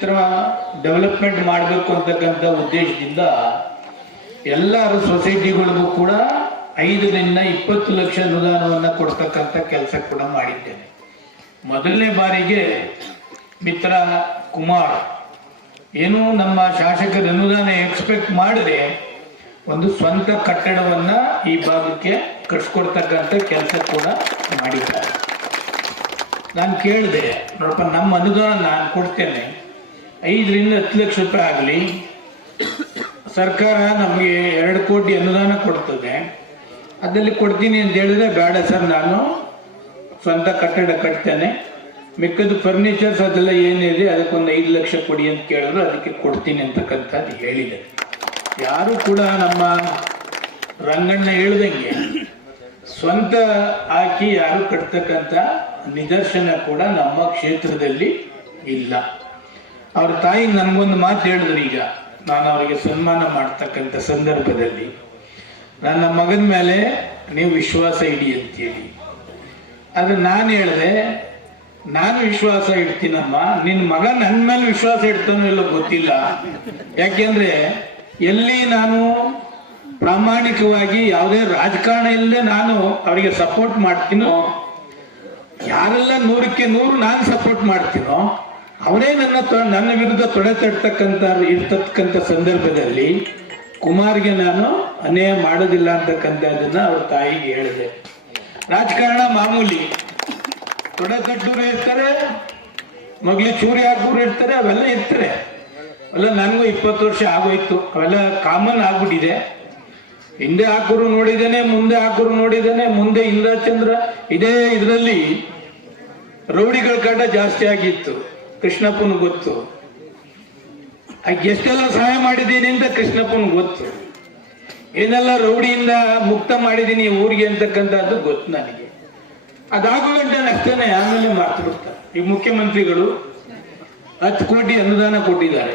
ಕ್ಷೇತ್ರ ಡೆವಲಪ್ಮೆಂಟ್ ಮಾಡಬೇಕು ಅಂತಕ್ಕಂಥ ಉದ್ದೇಶದಿಂದ ಎಲ್ಲರ ಸೊಸೈಟಿಗಳಿಗೂ ಕೂಡ ಐದರಿಂದ ಇಪ್ಪತ್ತು ಲಕ್ಷ ಅನುದಾನವನ್ನು ಕೊಡ್ತಕ್ಕಂಥ ಕೆಲಸ ಕೂಡ ಮಾಡಿದ್ದೇನೆ. ಮೊದಲನೇ ಬಾರಿಗೆ ಮಿತ್ರ ಕುಮಾರ್, ಏನು ನಮ್ಮ ಶಾಸಕರ ಅನುದಾನ ಎಕ್ಸ್ಪೆಕ್ಟ್ ಮಾಡದೆ ಒಂದು ಸ್ವಂತ ಕಟ್ಟಡವನ್ನ ಈ ಭಾಗಕ್ಕೆ ಕಟ್ಸ್ಕೊಡ್ತಕ್ಕಂಥ ಕೆಲಸ ಕೂಡ ಮಾಡಿದ್ದಾರೆ. ನಾನು ಕೇಳಿದೆ, ನೋಡಪ್ಪ, ನಮ್ಮ ಅನುದಾನ ನಾನು ಕೊಡ್ತೇನೆ. ಐದರಿಂದ ಹತ್ತು ಲಕ್ಷ ರೂಪಾಯಿ ಆಗಲಿ, ಸರ್ಕಾರ ನಮಗೆ ಎರಡು ಕೋಟಿ ಅನುದಾನ ಕೊಡ್ತದೆ. ಅದರಲ್ಲಿ ಕೊಡ್ತೀನಿ ಅಂತ ಹೇಳಿದ್ರೆ ಬೇಡ ಸರ್, ನಾನು ಸ್ವಂತ ಕಟ್ಟಡ ಕಟ್ತೇನೆ. ಮಿಕ್ಕದು ಫರ್ನಿಚರ್ಸ್ ಅದೆಲ್ಲ ಏನಿದೆ, ಅದಕ್ಕೊಂದು ಐದು ಲಕ್ಷ ಕೊಡಿ ಅಂತ ಕೇಳಿದ್ರು, ಅದಕ್ಕೆ ಕೊಡ್ತೀನಿ ಅಂತಕ್ಕಂಥದ್ದು ಹೇಳಿದೆ. ಯಾರು ಕೂಡ ನಮ್ಮ ರಂಗಣ್ಣ ಹೇಳ್ದಂಗೆ ಸ್ವಂತ ಹಾಕಿ ಯಾರು ಕಟ್ತಕ್ಕಂಥ ನಿದರ್ಶನ ಕೂಡ ನಮ್ಮ ಕ್ಷೇತ್ರದಲ್ಲಿ ಇಲ್ಲ. ಅವ್ರ ತಾಯಿ ನನಗೊಂದು ಮಾತು ಹೇಳಿದ್ರು ಈಗ. ನಾನು ಅವರಿಗೆ ಸನ್ಮಾನ ಮಾಡ್ತಕ್ಕಂಥ ಸಂದರ್ಭದಲ್ಲಿ, ನನ್ನ ಮಗನ ಮೇಲೆ ನೀವು ವಿಶ್ವಾಸ ಇಡಿ ಅಂತೇಳಿ. ಆದ್ರೆ ನಾನು ಹೇಳಿದೆ, ನಾನು ವಿಶ್ವಾಸ ಇಡ್ತೀನಮ್ಮ ನಿನ್ನ ಮಗ ನನ್ನ ಮೇಲೆ ವಿಶ್ವಾಸ ಇಡ್ತಾನೋ ಇಲ್ಲೋ ಗೊತ್ತಿಲ್ಲ. ಯಾಕೆಂದ್ರೆ ಎಲ್ಲಿ ನಾನು ಪ್ರಾಮಾಣಿಕವಾಗಿ ಯಾವುದೇ ರಾಜಕಾರಣ ಇಲ್ಲದೆ ನಾನು ಅವರಿಗೆ ಸಪೋರ್ಟ್ ಮಾಡ್ತೀನೋ, ಯಾರೆಲ್ಲ ನೂರಕ್ಕೆ ನೂರು ನಾನು ಸಪೋರ್ಟ್ ಮಾಡ್ತೀನೋ ಅವರೇ ನನ್ನ ನನ್ನ ವಿರುದ್ಧ ತೊಡೆ ತಡ್ತಕ್ಕಂಥ ಇರ್ತಕ್ಕಂಥ ಸಂದರ್ಭದಲ್ಲಿ ಕುಮಾರ್ಗೆ ನಾನು ಅನ್ಯಾಯ ಮಾಡೋದಿಲ್ಲ ಅಂತಕ್ಕಂಥದ್ದನ್ನ ಅವ್ರ ತಾಯಿಗೆ ಹೇಳಿದೆ. ರಾಜಕಾರಣ ಮಾಮೂಲಿ. ತೊಡೆ ತಟ್ಟೂರು ಇರ್ತಾರೆ, ಮಗ್ಲಿ ಚೂರಿ ಹಾಕೂರು ಇರ್ತಾರೆ, ಅವೆಲ್ಲ ಇರ್ತಾರೆ. ಅವೆಲ್ಲ ನನಗೂ ಇಪ್ಪತ್ತು ವರ್ಷ ಆಗೋಯ್ತು. ಅವೆಲ್ಲ ಕಾಮನ್ ಆಗ್ಬಿಟ್ಟಿದೆ. ಹಿಂದೆ ಹಾಕೋರು ನೋಡಿದ್ದೇನೆ, ಮುಂದೆ ಹಾಕೋರು ನೋಡಿದ್ದೇನೆ, ಮುಂದೆ ಇಂದ್ರ ಚಂದ್ರ ಇದೇ ಇದರಲ್ಲಿ ರೌಡಿಗಳ ಕಾಟ ಜಾಸ್ತಿ ಆಗಿತ್ತು. ಕೃಷ್ಣಪ್ಪನ ಗೊತ್ತು. ಎಷ್ಟೆಲ್ಲ ಸಹಾಯ ಮಾಡಿದ್ದೀನಿ ಅಂತ ಕೃಷ್ಣಪ್ಪನ ಗೊತ್ತು. ಏನೆಲ್ಲ ರೌಡಿಯಿಂದ ಮುಕ್ತ ಮಾಡಿದ್ದೀನಿ ಊರಿಗೆ ಅಂತಕ್ಕಂಥದ್ದು ಗೊತ್ತು ನನಗೆ. ಅದಾಗೋ ಗಂಟೆ ಆಮೇಲೆ ಮಾತು ಈ ಮುಖ್ಯಮಂತ್ರಿಗಳು ಹತ್ತು ಕೋಟಿ ಅನುದಾನ ಕೊಟ್ಟಿದ್ದಾರೆ.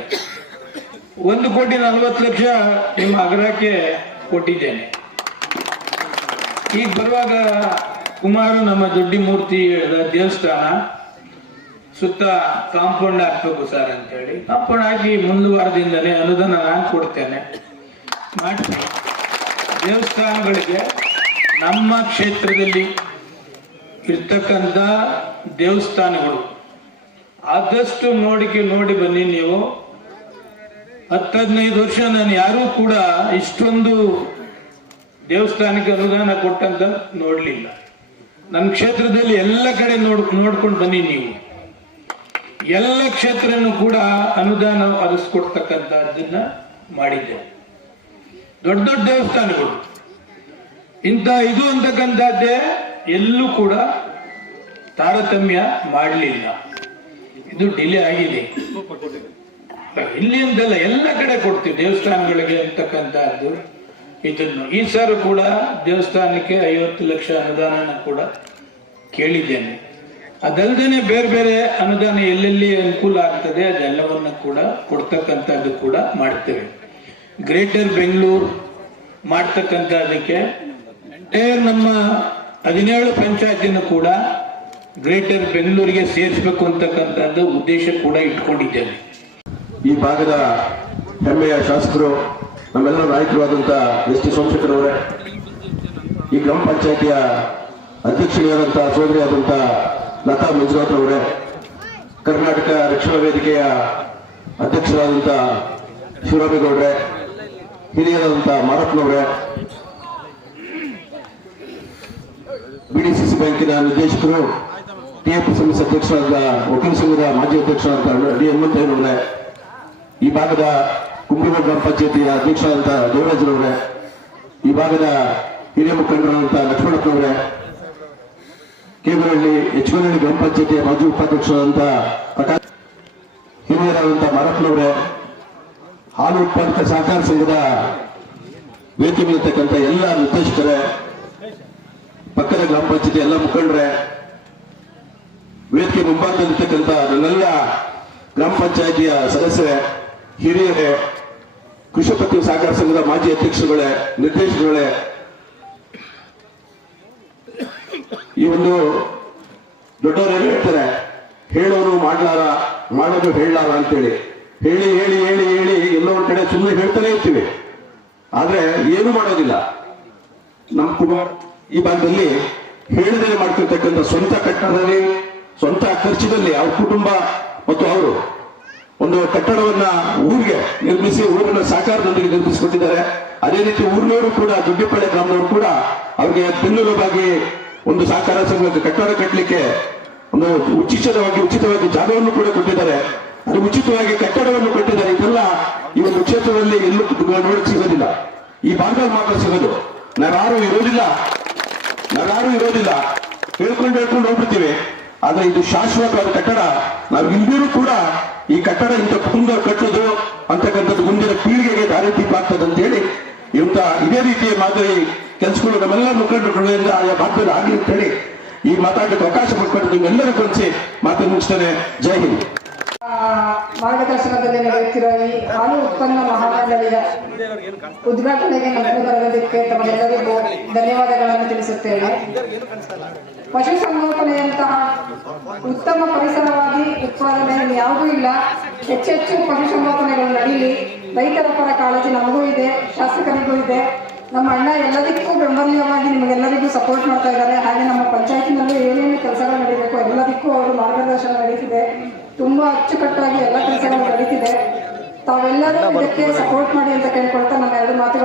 ಒಂದು ಕೋಟಿ ನಲವತ್ತು ಲಕ್ಷ ನಿಮ್ಮ ಅಗ್ರಹಕ್ಕೆ ಕೊಟ್ಟಿದ್ದೇನೆ. ಈಗ ಬರುವಾಗ ಕುಮಾರು ನಮ್ಮ ದೊಡ್ಡಿ ಮೂರ್ತಿ ದೇವಸ್ಥಾನ ಸುತ್ತ ಕಾಂಪೌಂಡ್ ಹಾಕ್ಬೇಕು ಸರ್ ಅಂತೇಳಿ. ಕಾಂಪೌಂಡ್ ಹಾಕಿ ಮುಂದುವಾರದಿಂದಲೇ ಅನುದಾನ ನಾನು ಕೊಡ್ತೇನೆ. ಮಾಡಿ. ದೇವಸ್ಥಾನಗಳಿಗೆ ನಮ್ಮ ಕ್ಷೇತ್ರದಲ್ಲಿ ಇರ್ತಕ್ಕಂಥ ದೇವಸ್ಥಾನಗಳು. ಆದಷ್ಟು ನೋಡಿಕೆ ನೋಡಿ ಬನ್ನಿ ನೀವು. ಹತ್ತು ಹದಿನೈದು ವರ್ಷ ನಾನು ಯಾರೂ ಕೂಡ ಇಷ್ಟೊಂದು ದೇವಸ್ಥಾನಕ್ಕೆ ಅನುದಾನ ಕೊಟ್ಟಂತ ನೋಡ್ಲಿಲ್ಲ. ನನ್ನ ಕ್ಷೇತ್ರದಲ್ಲಿ ಎಲ್ಲ ಕಡೆ ನೋಡ್, ನೋಡ್ಕೊಂಡು ಬನ್ನಿ ನೀವು. ಎಲ್ಲ ಕ್ಷೇತ್ರನೂ ಕೂಡ ಅನುದಾನ ಒದಗಿಸ್ಕೊಡ್ತಕ್ಕಂಥದ್ದನ್ನ ಮಾಡಿದ್ದೆ ದೊಡ್ಡ ದೊಡ್ಡ ದೇವಸ್ಥಾನಗಳು. ಇಂಥ ಇದು ಅಂತಕ್ಕಂಥದ್ದೇ ಎಲ್ಲೂ ಕೂಡ ತಾರತಮ್ಯ ಮಾಡಲಿಲ್ಲ. ಇದು ಡಿಲೇ ಆಗಿದೆ. ಇಲ್ಲಿ ಅಂತಲ್ಲ ಎಲ್ಲ ಕಡೆ ಕೊಡ್ತೀವಿ ದೇವಸ್ಥಾನಗಳಿಗೆ ಅಂತಕ್ಕಂಥದ್ದು. ಇದನ್ನು ಈ ಸಾರು ಕೂಡ ದೇವಸ್ಥಾನಕ್ಕೆ ಐವತ್ತು ಲಕ್ಷ ಅನುದಾನನ ಕೂಡ ಕೇಳಿದ್ದೇನೆ. ಅದಲ್ಲದೆ ಬೇರೆ ಬೇರೆ ಅನುದಾನ ಎಲ್ಲೆಲ್ಲಿ ಅನುಕೂಲ ಆಗ್ತದೆ, ಅದೆಲ್ಲವನ್ನು ಕೂಡ ಕೊಡ್ತಕ್ಕಂಥದ್ದು ಕೂಡ ಮಾಡ್ತೇವೆ. ಗ್ರೇಟರ್ ಬೆಂಗಳೂರು ಮಾಡ್ತಕ್ಕಂಥದ್ದಕ್ಕೆ ಎಂಟೈರ್ ನಮ್ಮ ಹದಿನೇಳು ಪಂಚಾಯತಿನ ಕೂಡ ಗ್ರೇಟರ್ ಬೆಂಗಳೂರಿಗೆ ಸೇರಿಸಬೇಕು ಅಂತಕ್ಕಂಥದ್ದು ಉದ್ದೇಶ ಕೂಡ ಇಟ್ಕೊಂಡಿದ್ದೇನೆ. ಈ ಭಾಗದ ಹೆಮ್ಮೆಯ ಶಾಸಕರು, ನಮ್ಮೆಲ್ಲರ ನಾಯಕರಾದಂಥ ಎಸ್ ಟಿ ಸೋಮಶೇಖರವರೇ ಈ ಗ್ರಾಮ ಪಂಚಾಯತಿಯ ಅಧ್ಯಕ್ಷರಾದಂಥ ಸೋದರಿಯಾದಂಥ ಲತಾ ಮಂಜುನಾಥ್ ಅವರೇ, ಕರ್ನಾಟಕ ರಕ್ಷಣಾ ವೇದಿಕೆಯ ಅಧ್ಯಕ್ಷರಾದಂಥ ಶಿವರಾಮೇಗೌಡ್ರೆ ಹಿರಿಯರಾದಂಥ ಮಾರಪ್ಪನವ್ರೆ ಬಿಡಿಸಿಸಿ ಬ್ಯಾಂಕಿನ ನಿರ್ದೇಶಕರು ಟಿಎಫ್ ಸಂಸ್ಥೆ ಅಧ್ಯಕ್ಷರಾದ ವಕೀಲ ಸಂಘದ ಮಾಜಿ ಅಧ್ಯಕ್ಷರಾದ ಡಿ ಹನುಮಂತಯ್ಯನವರೇ ಈ ಭಾಗದ ಕುಂಬ್ರಗ ಗ್ರಾಮ ಪಂಚಾಯತಿಯ ಅಧ್ಯಕ್ಷರಾದಂಥ ದೇವರಾಜರವರೇ, ಈ ಭಾಗದ ಹಿರಿಯ ಮುಖಂಡರಾದಂಥ ಲಕ್ಷ್ಮಣಪ್ಪನವರೇ ಕೇಬರಹಳ್ಳಿ ಹೆಚ್ಚುವರಿ ಗ್ರಾಮ ಪಂಚಾಯತಿಯ ಮಾಜಿ ಉಪಾಧ್ಯಕ್ಷರಾದಂಥ ಪ್ರಕಾಶ್ ಹಿರಿಯರಾದಂಥ ಮಾರಪ್ಪನವರೇ, ಹಾಲು ಉತ್ಪಾದಕ ಸಹಕಾರ ಸಂಘದ ವೇದಿಕೆ ಮೇಲಿರ್ತಕ್ಕಂಥ ಎಲ್ಲ ನಿರ್ದೇಶಕರೇ, ಪಕ್ಕದ ಗ್ರಾಮ ಪಂಚಾಯತಿ ಎಲ್ಲ ಮುಖಂಡರೇ, ವೇದಿಕೆ ಮುಂಭಾಗದಲ್ಲಿರ್ತಕ್ಕಂಥ ನನ್ನೆಲ್ಲ ಗ್ರಾಮ ಪಂಚಾಯತಿಯ ಸದಸ್ಯರೇ, ಹಿರಿಯರೇ, ಕೃಷಿ ಪತ್ತಿನ ಸಹಕಾರ ಸಂಘದ ಮಾಜಿ ಅಧ್ಯಕ್ಷರುಗಳೇ, ನಿರ್ದೇಶಕರುಗಳೇ ಈ ಒಂದು ದೊಡ್ಡವರೇನು ಹೇಳ್ತಾರೆ? ಹೇಳೋರು ಮಾಡ್ಲಾರ, ಮಾಡೋದು ಹೇಳಲಾರ ಅಂತೇಳಿ. ಹೇಳಿ ಹೇಳಿ ಹೇಳಿ ಹೇಳಿ, ಎಲ್ಲೋ ಒಂದ್ ಕಡೆ ಸುಮ್ಮನೆ ಹೇಳ್ತಾನೆ ಇರ್ತೀವಿ. ಆದ್ರೆ ಏನು ಮಾಡೋದಿಲ್ಲ. ನಮ್ಮ ಕುಮಾರ್ ಈ ಭಾಗದಲ್ಲಿ ಹೇಳಿದರೆ ಮಾಡ್ತಿರ್ತಕ್ಕಂಥ ಸ್ವಂತ ಕಟ್ಟಡದಲ್ಲಿ, ಸ್ವಂತ ಖರ್ಚಿನಲ್ಲಿ ಅವ್ರ ಕುಟುಂಬ ಮತ್ತು ಅವರು ಒಂದು ಕಟ್ಟಡವನ್ನ ಊರಿಗೆ ನಿರ್ಮಿಸಿ, ಊರಿನ ಸಹಕಾರದೊಂದಿಗೆ ನಿರ್ಮಿಸಿಕೊಟ್ಟಿದ್ದಾರೆ. ಅದೇ ರೀತಿ ಊರಿನವರು ಕೂಡ ದುಡ್ಡಿಪಳ್ಳೆ ಗ್ರಾಮದವರು ಕೂಡ ಅವ್ರಿಗೆ ಬೆನ್ನೆಲುಬಾಗಿ ಒಂದು ಸಹಕಾರ ಸಂಘಕ್ಕೆ ಕಟ್ಟಡ ಕಟ್ಟಲಿಕ್ಕೆ ಒಂದು ಉಚಿತವಾಗಿ ಉಚಿತವಾಗಿ ಜಾಗವನ್ನು ಕೂಡ ಕೊಟ್ಟಿದ್ದಾರೆ. ಅದು ಉಚಿತವಾಗಿ ಕಟ್ಟಡವನ್ನು ಕೊಟ್ಟಿದ್ದಾರೆ. ಇದೆಲ್ಲ ಈ ಒಂದು ಕ್ಷೇತ್ರದಲ್ಲಿ ಎಲ್ಲೂ ನೋಡಕ್ ಸಿಗೋದಿಲ್ಲ. ಈ ಭಾಗದಲ್ಲಿ ಮಾತ್ರ ಸಿಗೋದು. ನಾವ್ಯಾರು ಇರೋದಿಲ್ಲ. ನಾವ್ಯಾರು ಇರೋದಿಲ್ಲ. ಹೇಳ್ಕೊಂಡು ಹೇಳ್ಕೊಂಡು ಹೋಗ್ಬಿಡ್ತೀವಿ. ಆದ್ರೆ ಇದು ಶಾಶ್ವತವಾದ ಕಟ್ಟಡ. ನಾವು ಇಲ್ಲಿರೂ ಕೂಡ ಈ ಕಟ್ಟಡ ಇಂಥ ಕುಟುಂಬ ಕಟ್ಟುದು ಅಂತಕ್ಕಂಥದ್ದು ಮುಂದಿನ ಪೀಳಿಗೆಗೆ ದಾರಿದೀಪ ಆಗ್ತದೆ. ಅಂತ ಹೇಳಿ ಇಂಥ ರೀತಿಯ ಮಾದರಿ ಕೆಲಸಗಳು ನಮ್ಮೆಲ್ಲ ಮುಖಂಡರುಗಳಿಂದ ಆಯಾ ಭಾಗದಲ್ಲಿ ಆಗಲಿ ಅಂತ ಹೇಳಿ ಈ ಮಾತಾಡಲಿಕ್ಕೆ ಅವಕಾಶ ಕೊಟ್ಟು ನಿಮ್ಮೆಲ್ಲರೂ ಕಲಿಸಿ ಮಾತನ್ನು ಮುಗಿಸ್ತೇನೆ ಜೈ ಹಿಂದ್. ಮಾರ್ಗದರ್ಶನದಲ್ಲಿ ನಡೆಯುತ್ತಿರುವ ಈ ಹಾಲು ಉತ್ಪನ್ನ ಮಹಾಮಂಡಳಿಯ ಉದ್ಘಾಟನೆಗೆ ನಮಗೆ ಬರಲಿಕ್ಕೆ ತಮಗೆಲ್ಲರಿಗೂ ಧನ್ಯವಾದಗಳನ್ನು ತಿಳಿಸುತ್ತೇನೆ. ಪಶುಸಂಗೋಪನೆಯಂತಹ ಉತ್ತಮ ಪರಿಸರವಾಗಿ ಉತ್ಪಾದನೆ ಯಾವುದೂ ಇಲ್ಲ. ಹೆಚ್ಚೆಚ್ಚು ಪಶುಸಂಗೋಪನೆಗಳು ನಡೀಲಿ. ರೈತರ ಪರ ಕಾಳಜಿ ನಮಗೂ ಇದೆ, ಶಾಸಕರಿಗೂ ಇದೆ. ನಮ್ಮ ಅಣ್ಣ ಎಲ್ಲದಕ್ಕೂ ಬೆಂಬಲೀಯವಾಗಿ ನಿಮಗೆಲ್ಲರಿಗೂ ಸಪೋರ್ಟ್ ಮಾಡ್ತಾ ಇದ್ದಾರೆ. ಹಾಗೆ ನಮ್ಮ ಪಂಚಾಯತ್ನಲ್ಲೂ ಏನೇನು ಕೆಲಸಗಳು ನಡೀಬೇಕು, ಎಲ್ಲದಕ್ಕೂ ಅವರು ಮಾರ್ಗದರ್ಶನ ನಡೀತಿದೆ ತುಂಬಾ ಅಚ್ಚುಕಟ್ಟಾಗಿ ಎಲ್ಲ ಕೆಲಸಗಳು ನಡೀತಿದೆ. ತಾವೆಲ್ಲರೂ ಇದಕ್ಕೆ ಸಪೋರ್ಟ್ ಮಾಡಿ ಅಂತ ಕೇಳ್ಕೊಳ್ತಾ ನನ್ನ ಎರಡು ಮುಗಿಸ್ತೇನೆ